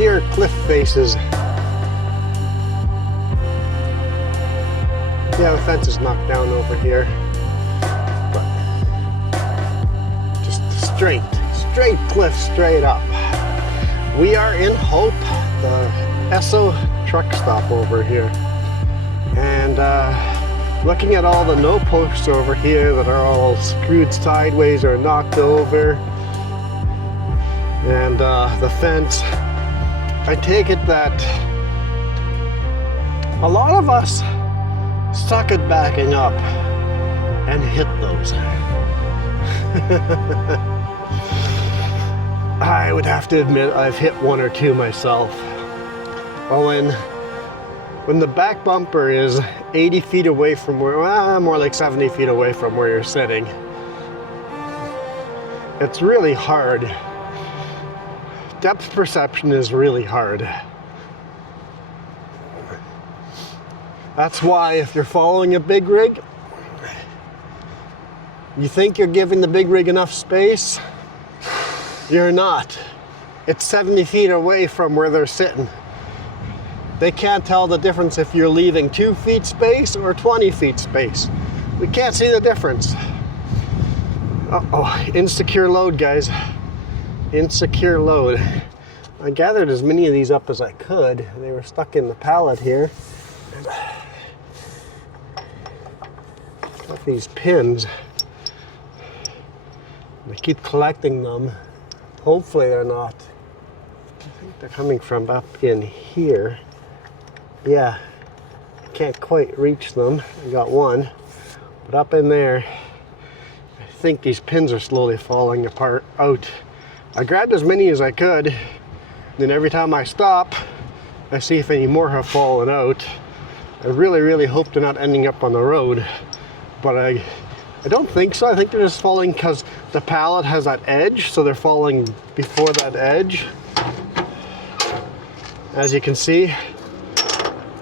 sheer cliff faces. Yeah, the fence is knocked down over here. But just straight cliff straight up. We are in Hope, the Esso truck stop over here. And looking at all the no posts over here that are all screwed sideways or knocked over. And the fence, I take it that a lot of us suck at backing up and hit those. I would have to admit I've hit one or two myself. Well, when the back bumper is 80 feet away from where, well, more like 70 feet away from where you're sitting, it's really hard. Depth perception is really hard. That's why if you're following a big rig, you think you're giving the big rig enough space, you're not. It's 70 feet away from where they're sitting. They can't tell the difference if you're leaving 2 feet space or 20 feet space. We can't see the difference. Uh-oh, insecure load, guys. Insecure load. I gathered as many of these up as I could. They were stuck in the pallet here. Got these pins. I keep collecting them. Hopefully they're not. I think they're coming from up in here. Yeah, I can't quite reach them. I got one, but up in there, I think these pins are slowly falling apart out. I grabbed as many as I could, then every time I stop, I see if any more have fallen out. I really hope they're not ending up on the road, but I don't think so. I think they're just falling because the pallet has that edge, so they're falling before that edge. As you can see,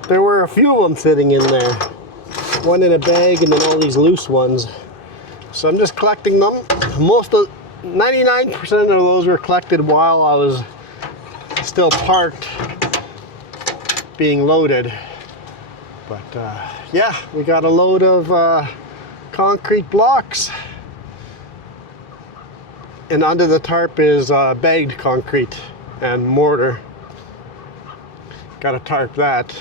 there were a few of them sitting in there. One in a bag and then all these loose ones. So I'm just collecting them. 99% of those were collected while I was still parked being loaded. But yeah, we got a load of concrete blocks. And under the tarp is bagged concrete and mortar. Gotta tarp that.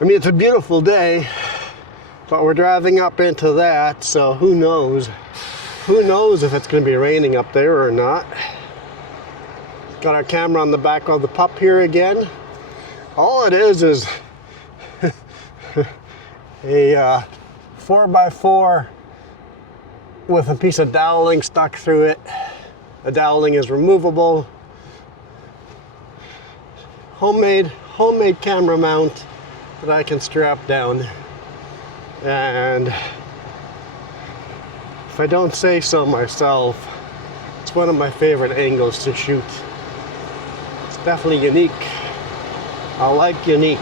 I mean, it's a beautiful day, but we're driving up into that, so who knows? Who knows if it's going to be raining up there or not. Got our camera on the back of the pup here again. All it is a 4x4 with a piece of doweling stuck through it. The doweling is removable. Homemade camera mount that I can strap down. And if I don't say so myself, it's one of my favorite angles to shoot. It's definitely unique. I like unique.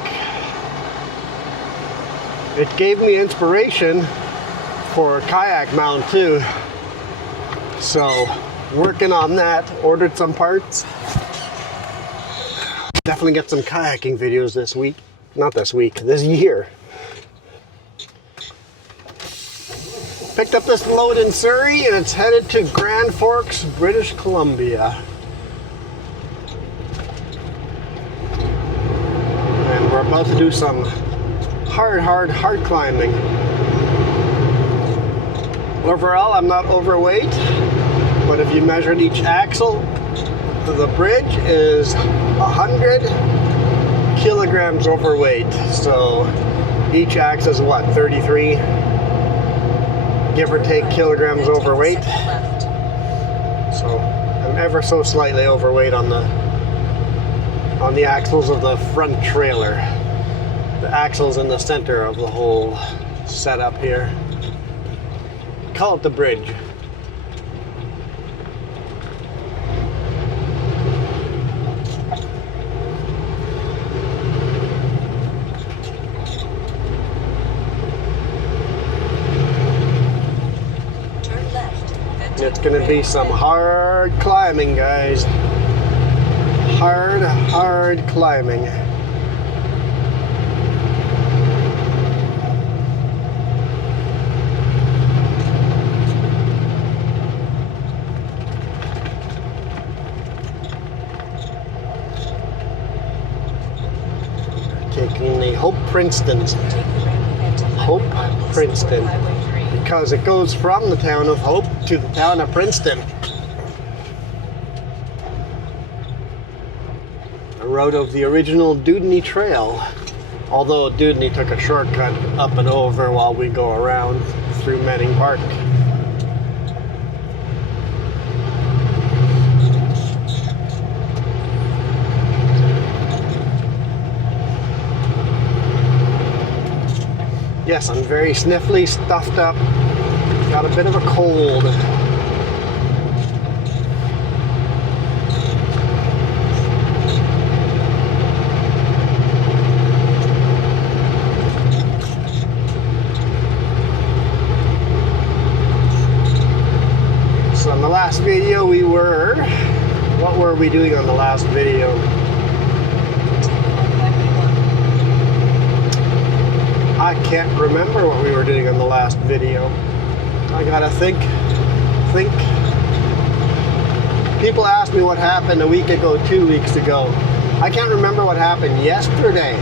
It gave me inspiration for a kayak mount too. So working on that, ordered some parts. Definitely get some kayaking videos this week. Not this week, this year. Picked up this load in Surrey and it's headed to Grand Forks, British Columbia. And we're about to do some hard climbing. Overall, I'm not overweight, but if you measured each axle, the bridge is 100 kilograms overweight. So each axle is what, 33? Give or take kilograms overweight. So I'm ever so slightly overweight on the axles of the front trailer. The axle's in the center of the whole setup here. Call it the bridge. It's gonna be some hard climbing, guys. hard climbing. Taking the Hope Princeton. Hope Princeton. Because it goes from the town of Hope to the town of Princeton. A route of the original Dewdney Trail. Although Dewdney took a shortcut up and over while we go around through Manning Park. Yes, I'm very sniffly, stuffed up, got a bit of a cold. So in the last video what were we doing on the last video? I can't remember what we were doing on the last video. I gotta think. People asked me what happened a week ago, 2 weeks ago. I can't remember what happened yesterday.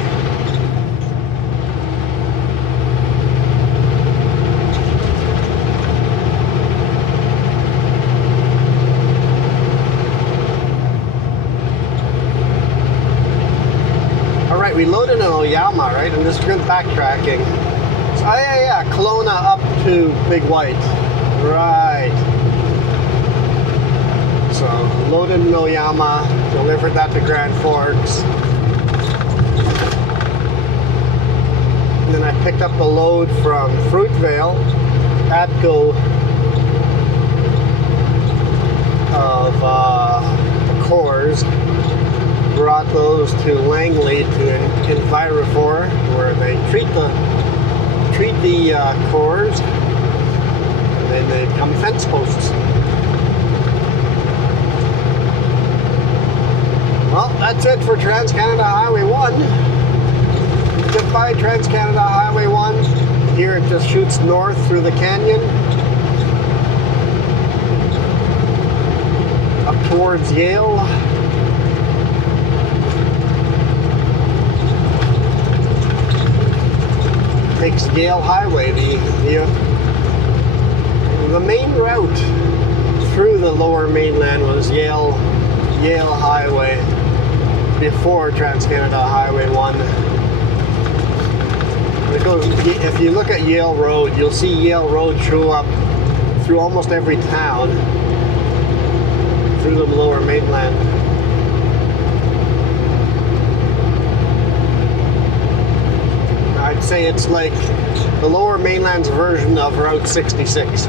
Alright, we loaded an Oyama, right? And this is good backtracking. So, yeah, Kelowna up to Big White. Right. So, loaded an Oyama, delivered that to Grand Forks. And then I picked up the load from Fruitvale, Atco of Coors. Brought those to Langley to Envirofor, where they treat the cores, and then they become fence posts. Well, that's it for Trans-Canada Highway 1. Goodbye, Trans-Canada Highway 1. Here it just shoots north through the canyon, up towards Yale. Takes Yale Highway, the main route through the Lower Mainland was Yale Highway before Trans-Canada Highway 1. If you look at Yale Road, you'll see Yale Road show up through almost every town through the Lower Mainland. I'd say it's like the Lower Mainland's version of Route 66.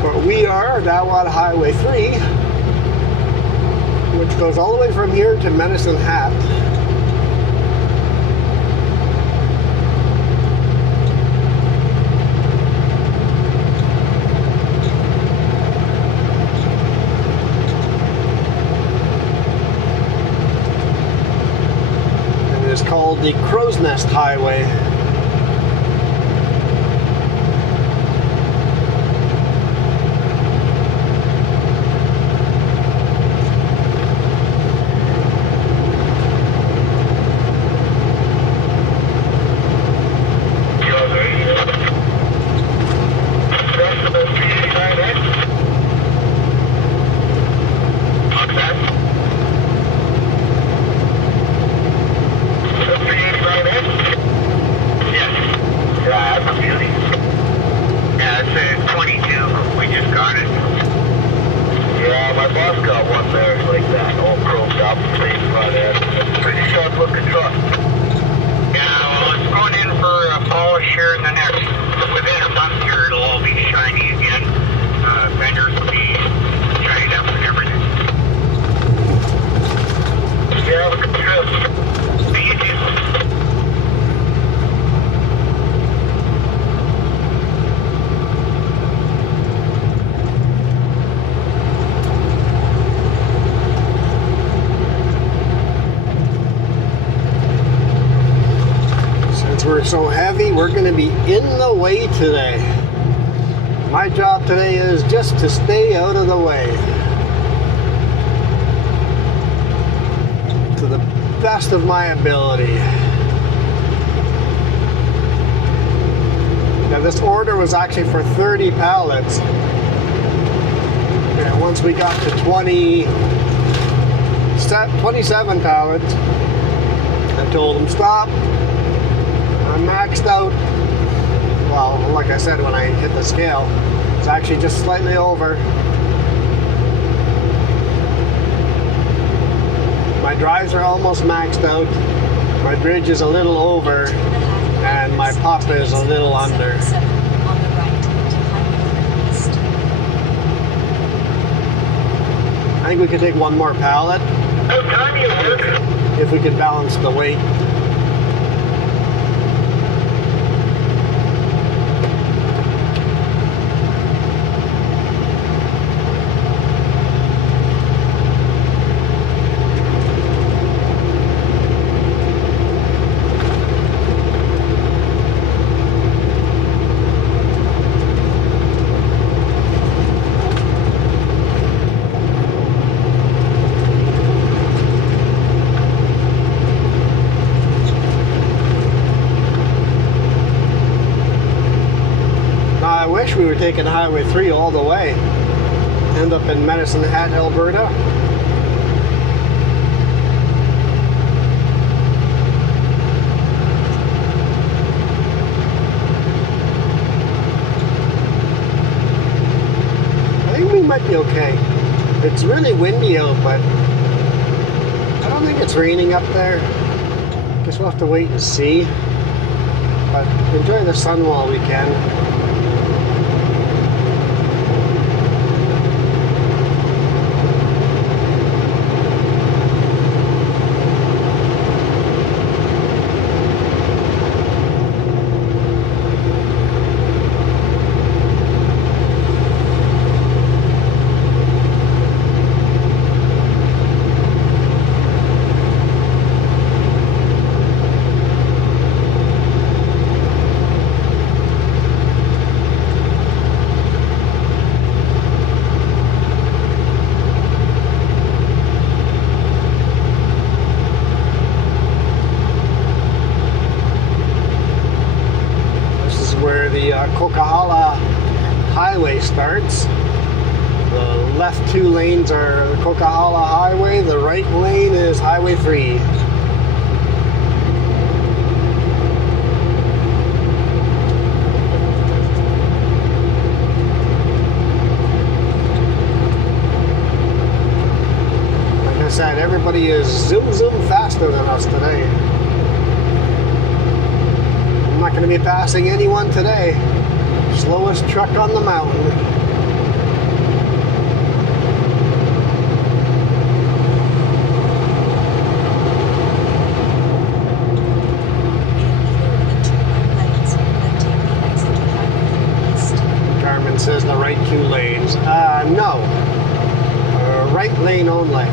But we are now on Highway 3, which goes all the way from here to Medicine Hat. Called the Crow's Nest Highway. since we're so heavy, we're going to be in the way today. My job today is just to stay out of the way. To the best of my ability. Now this order was actually for 30 pallets. And once we got to 27 pallets, I told them stop. I'm maxed out. Well, like I said, when I hit the scale, it's actually just slightly over. My drives are almost maxed out. My bridge is a little over, and my pop is a little under. I think we could take one more pallet if we could balance the weight. We were taking Highway 3 all the way. End up in Medicine Hat, Alberta. I think we might be okay. It's really windy out, but I don't think it's raining up there. Guess we'll have to wait and see. But enjoy the sun while we can. Coquihalla Highway starts. The left two lanes are the Coquihalla Highway, the right lane is Highway 3. Like I said, everybody is zoom faster than us today. I'm not going to be passing anyone today. Slowest truck on the mountain. Carmen says the right two lanes. No. Right lane only.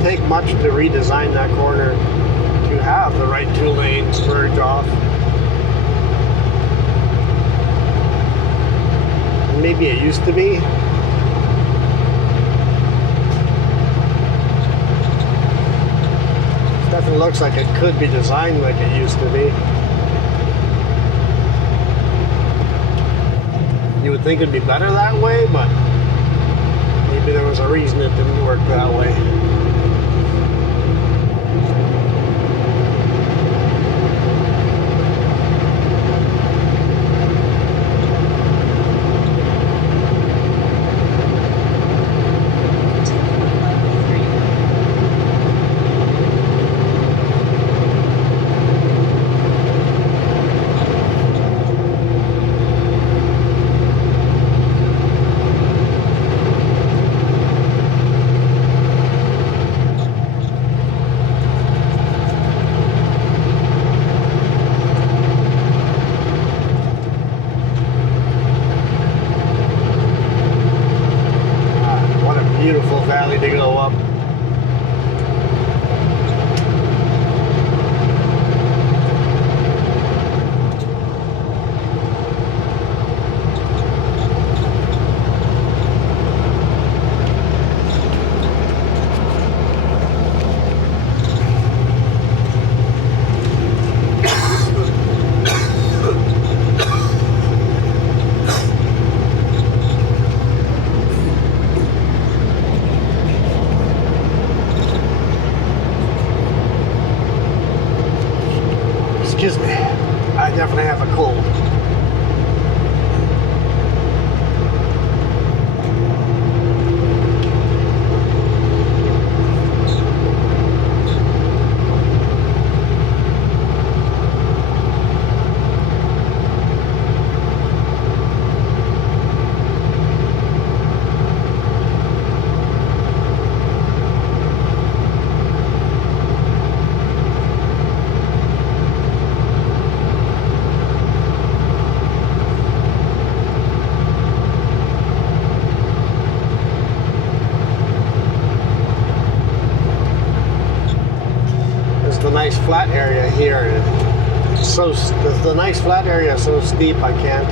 Take much to redesign that corner to have the right two lanes merge off. Maybe it used to be. Definitely looks like it could be designed like it used to be. You would think it'd be better that way, but maybe there was a reason it didn't work that way. Excuse me. I definitely have a cold. Nice flat area here. So the nice flat area is so steep I can't.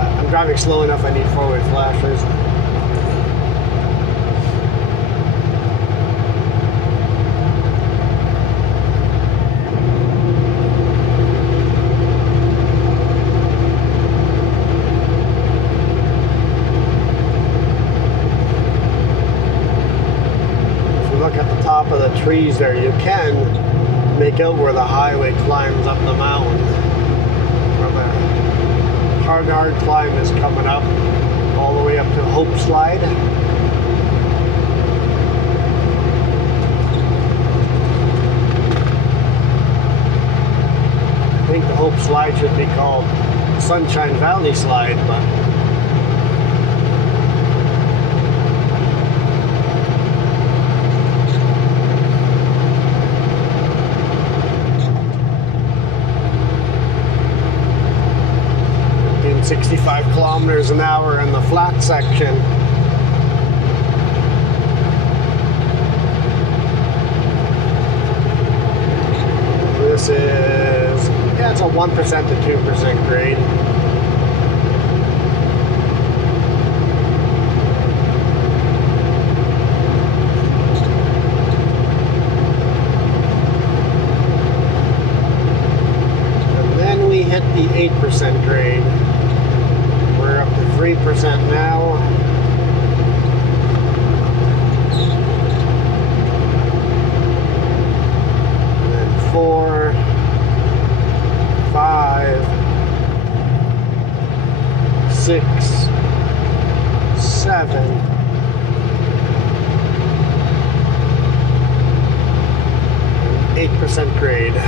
I'm driving slow enough. I need forward flashers. If you look at the top of the trees there, you can make out where the highway climbs up the mountain. Where the hard climb is coming up all the way up to Hope Slide. I think the Hope Slide should be called Sunshine Valley Slide, but in 65 kilometers an hour in the flat section. This is, yeah, it's a 1% to 2% grade. And then we hit the 8% grade. We're up to 3% now. And then 4, 5, 6, 7, 8% grade.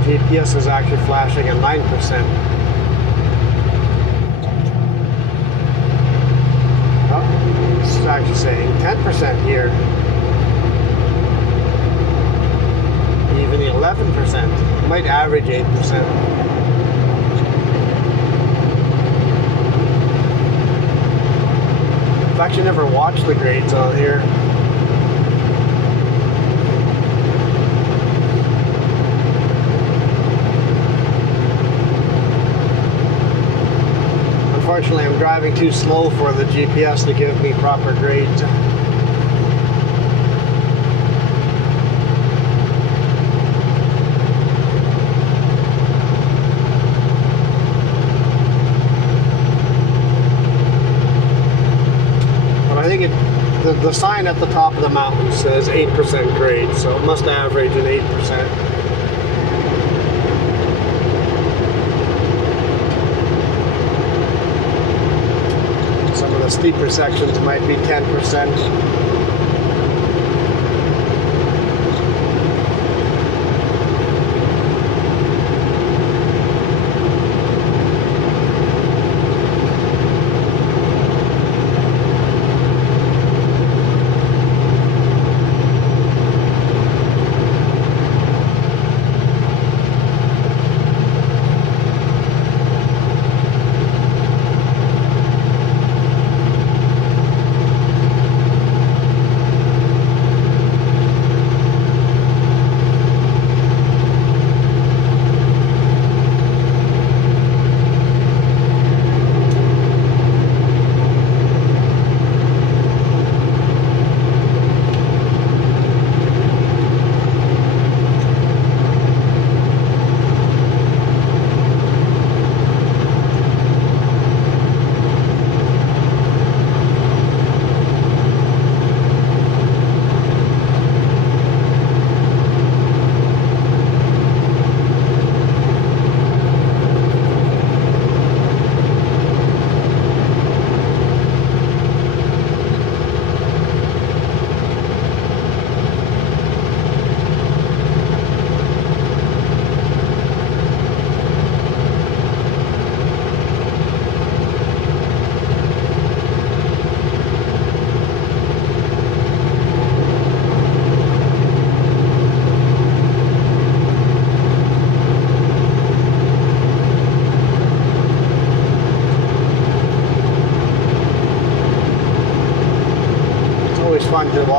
GPS is actually flashing at 9%. Oh, this is actually saying 10% here. Even 11%. It might average 8%. I've actually never watched the grades on here. Unfortunately, I'm driving too slow for the GPS to give me proper grades. But I think the sign at the top of the mountain says 8% grade, so it must average an 8%. Steeper sections might be 10%.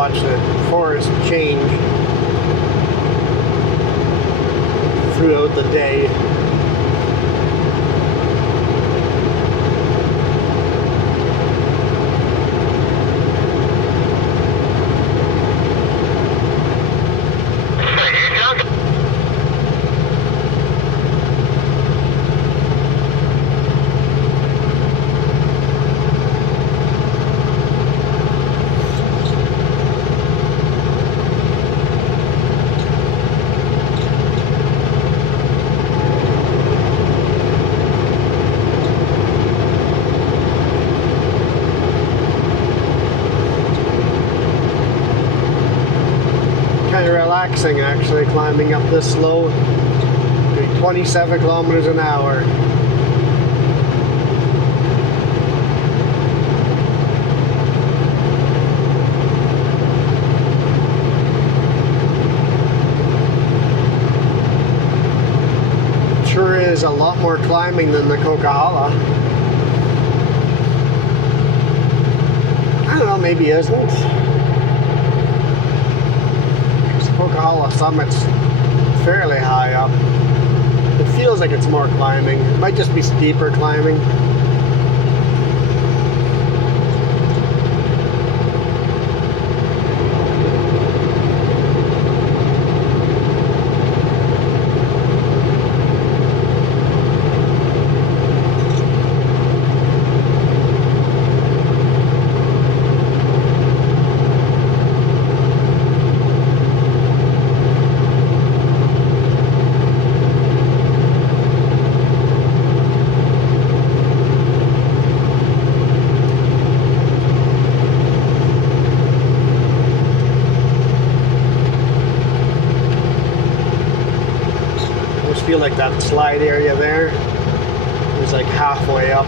watch the forest change throughout the day. Relaxing actually, climbing up this slow, doing 27 kilometers an hour. Sure is a lot more climbing than the Coquihalla. I don't know, maybe isn't. Coquihalla summit's fairly high up. It feels like it's more climbing. It might just be steeper climbing. Feel like that slide area there is like halfway up.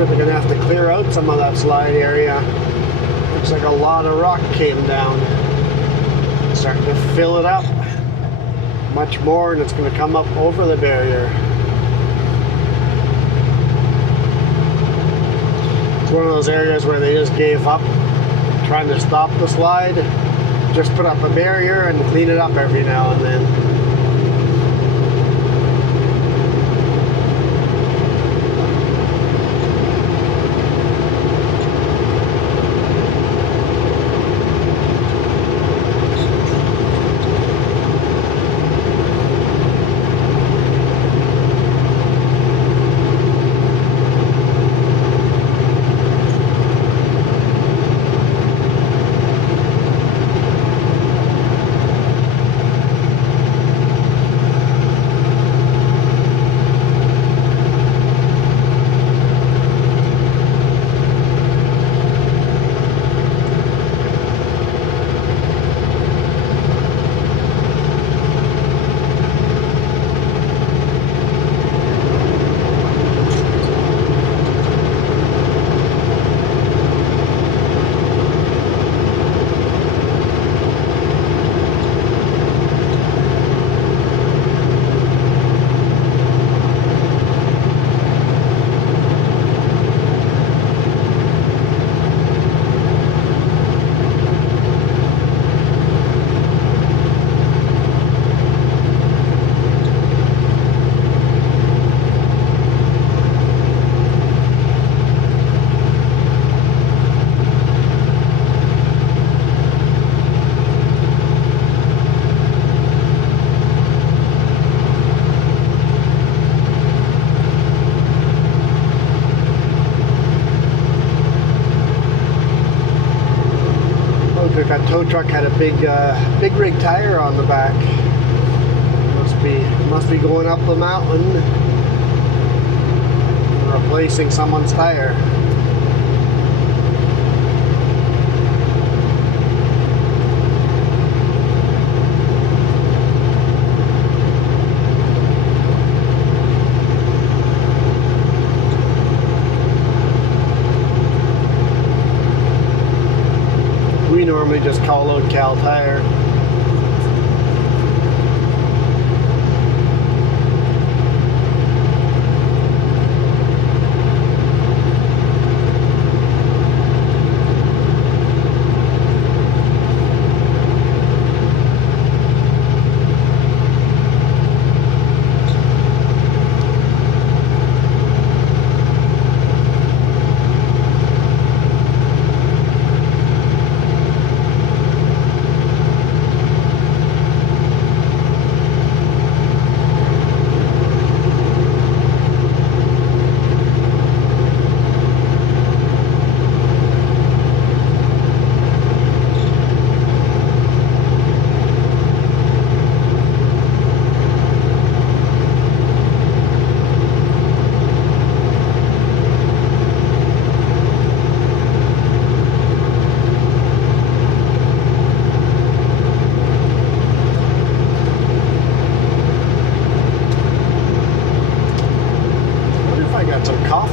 We're gonna have to clear out some of that slide area. Looks like a lot of rock came down. It's starting to fill it up much more, and it's gonna come up over the barrier. It's one of those areas where they just gave up trying to stop the slide. Just put up a barrier and clean it up every now and then. That tow truck had a big rig tire on the back. Must Must be going up the mountain, replacing someone's tire. We normally just call load Cal Tire.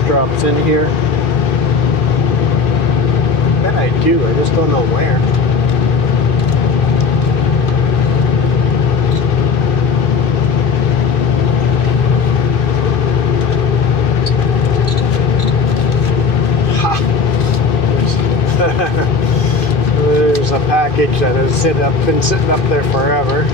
Drops in here. I bet I do, I just don't know where. Ha! There's a package that has been sitting up there forever.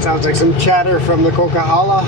Sounds like some chatter from the Coca-Cola.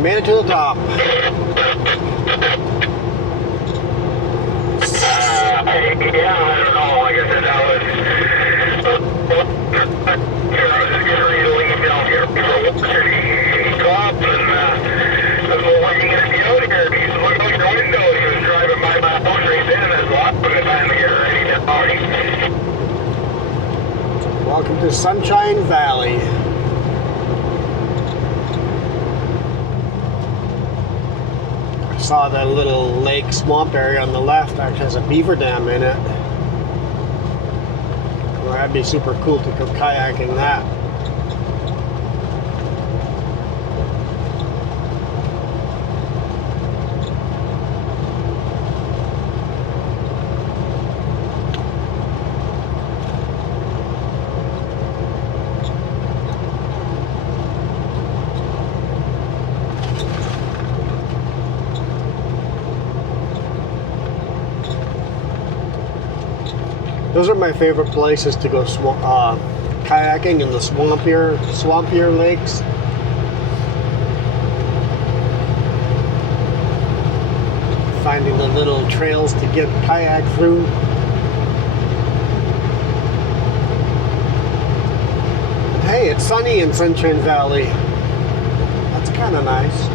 Made it to the top. Yeah, I don't know. Like I said, I was just getting ready to leave down here for a city cop, and I was waiting at the out here. He's looking out your window. He was driving by my house right then, and I was walking the time to get ready to party. Welcome to Sunshine Valley. saw the little lake swamp area on the left actually has a beaver dam in it. Well, that'd be super cool to go kayaking that. Those are my favorite places to go kayaking, in the swampier lakes. Finding the little trails to get kayak through. Hey, it's sunny in Sunshine Valley. That's kind of nice.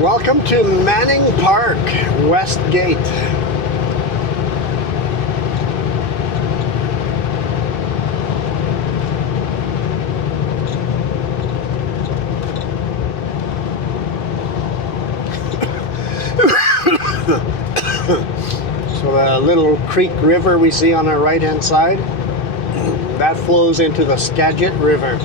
Welcome to Manning Park, West Gate. So the little creek river we see on our right hand side, that flows into the Skagit River.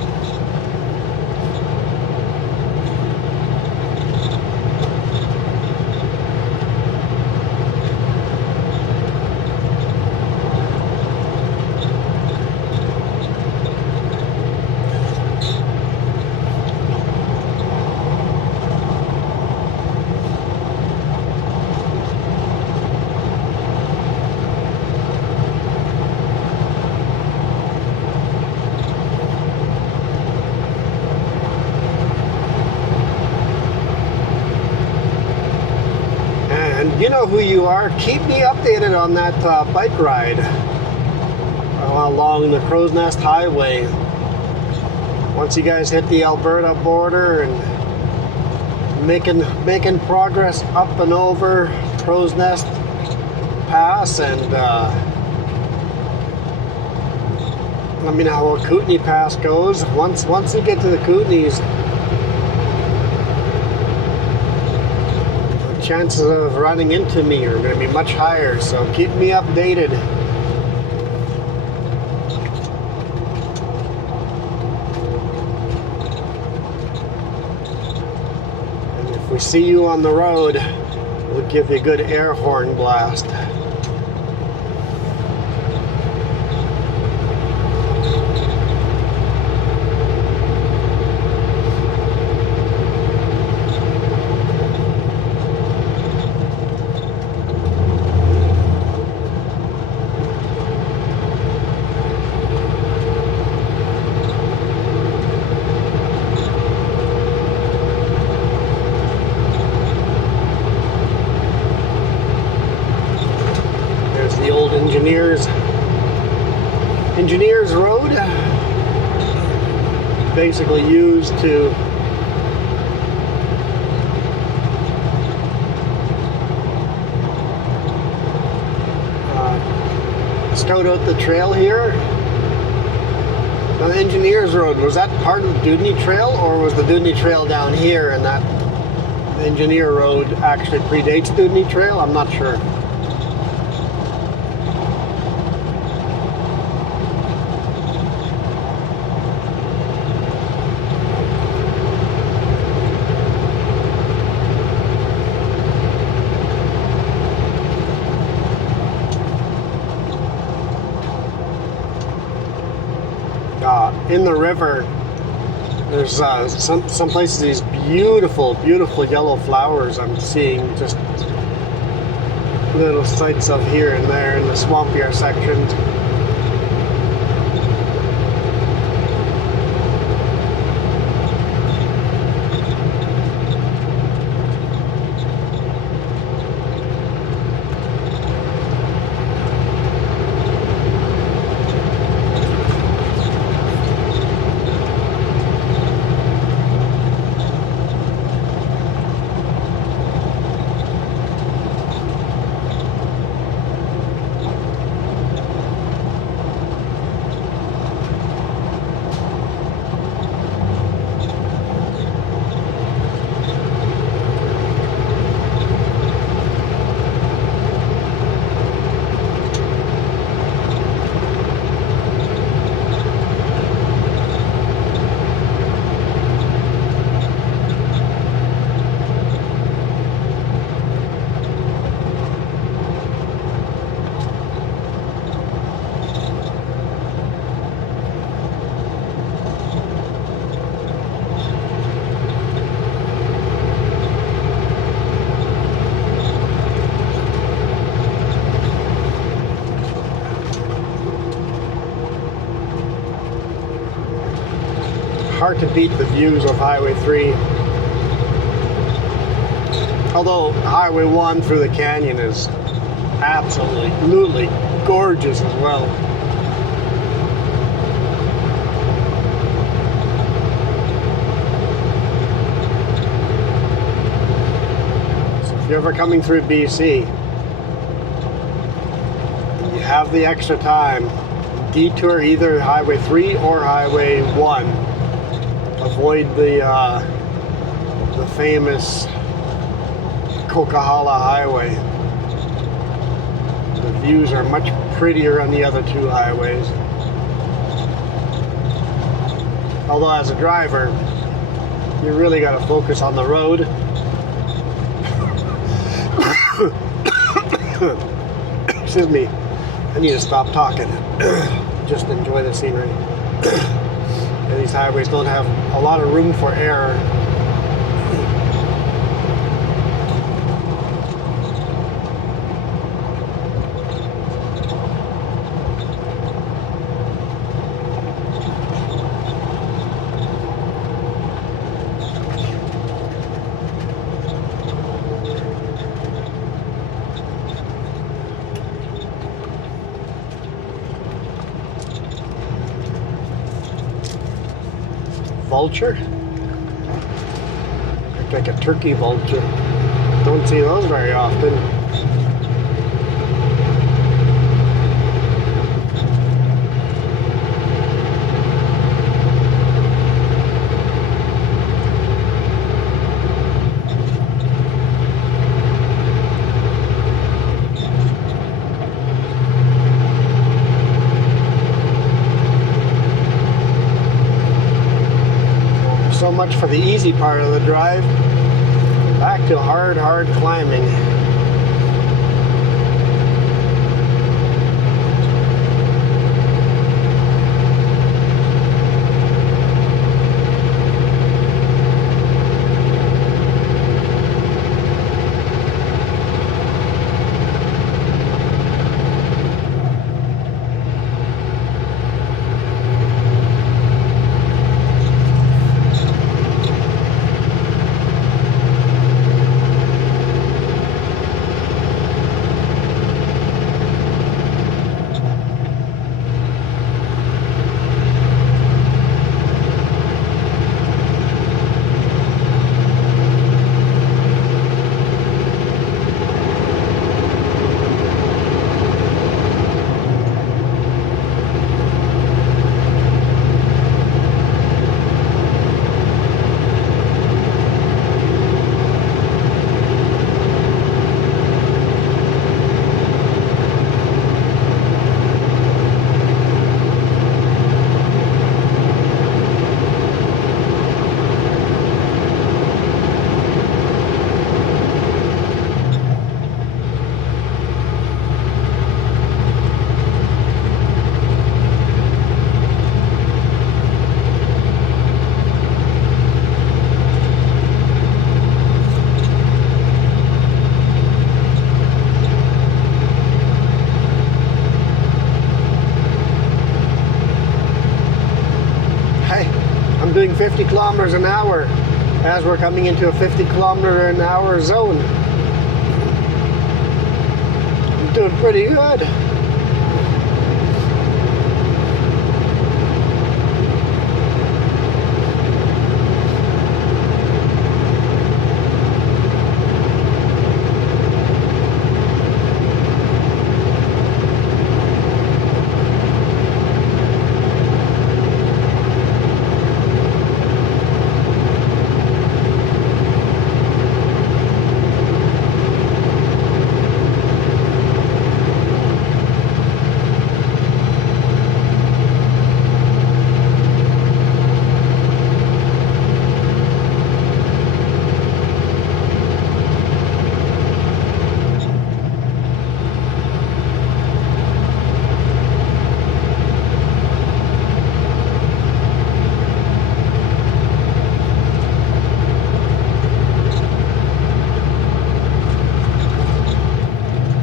You know who you are. Keep me updated on that bike ride along the Crow's Nest Highway. Once you guys hit the Alberta border and making progress up and over Crow's Nest Pass, and let me know how Kootenay Pass goes. Once you get to the Kootenays, chances of running into me are going to be much higher, so keep me updated. And if we see you on the road, we'll give you a good air horn blast. engineers road, basically used to scout out the trail here. Now the engineers road, was that part of the Dudney Trail, or was the Dudney Trail down here and that engineer road actually predates Dudney Trail? I'm not sure. In the river, there's some places these beautiful yellow flowers I'm seeing, just little sights of here and there in the swampier sections. Hard to beat the views of Highway 3. Although Highway 1 through the canyon is absolutely gorgeous as well. So if you're ever coming through BC, you have the extra time, detour either Highway 3 or Highway 1. Avoid the famous Coquihalla Highway. The views are much prettier on the other two highways. Although as a driver, you really got to focus on the road. Excuse me, I need to stop talking. Just enjoy the scenery. And these highways don't have a lot of room for error. Vulture? Look like a turkey vulture. Don't see those very often. So much for the easy part of the drive. Back to hard climbing. 50 kilometers an hour as we're coming into a 50 kilometer an hour zone. I'm doing pretty good.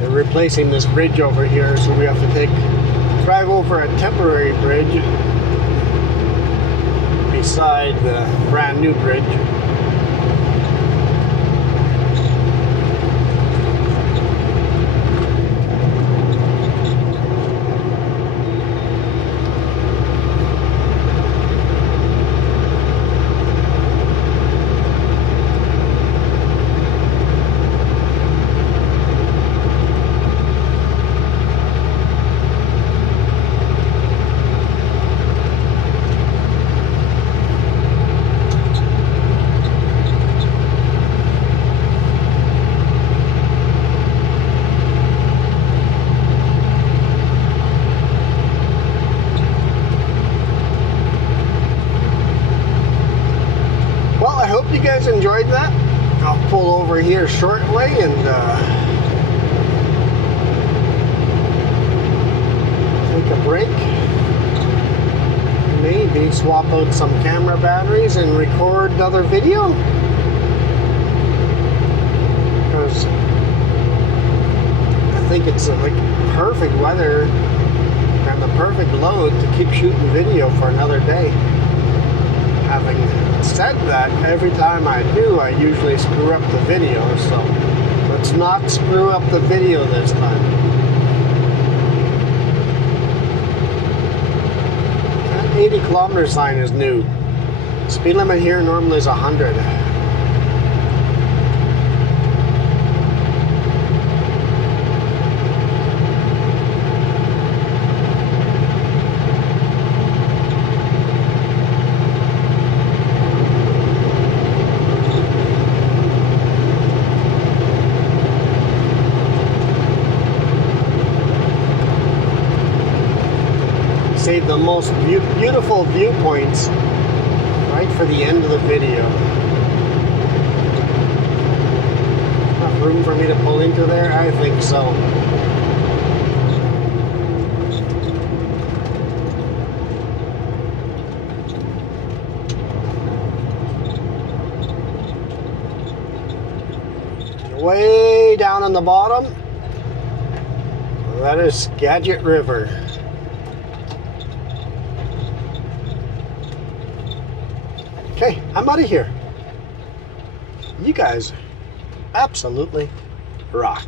Replacing this bridge over here, so we have to drive over a temporary bridge beside the brand new bridge. You guys enjoyed that. I'll pull over here shortly and take a break. Maybe swap out some camera batteries and record another video. Because I think it's like perfect weather and the perfect load to keep shooting video for another day. Having said that, every time I do, I usually screw up the video, so let's not screw up the video this time. That 80 kilometer sign is new. Speed limit here normally is 100. Save the most beautiful viewpoints right for the end of the video. Enough room for me to pull into there? I think so. Way down on the bottom, that is Skagit River. Okay, I'm out of here. You guys absolutely rock.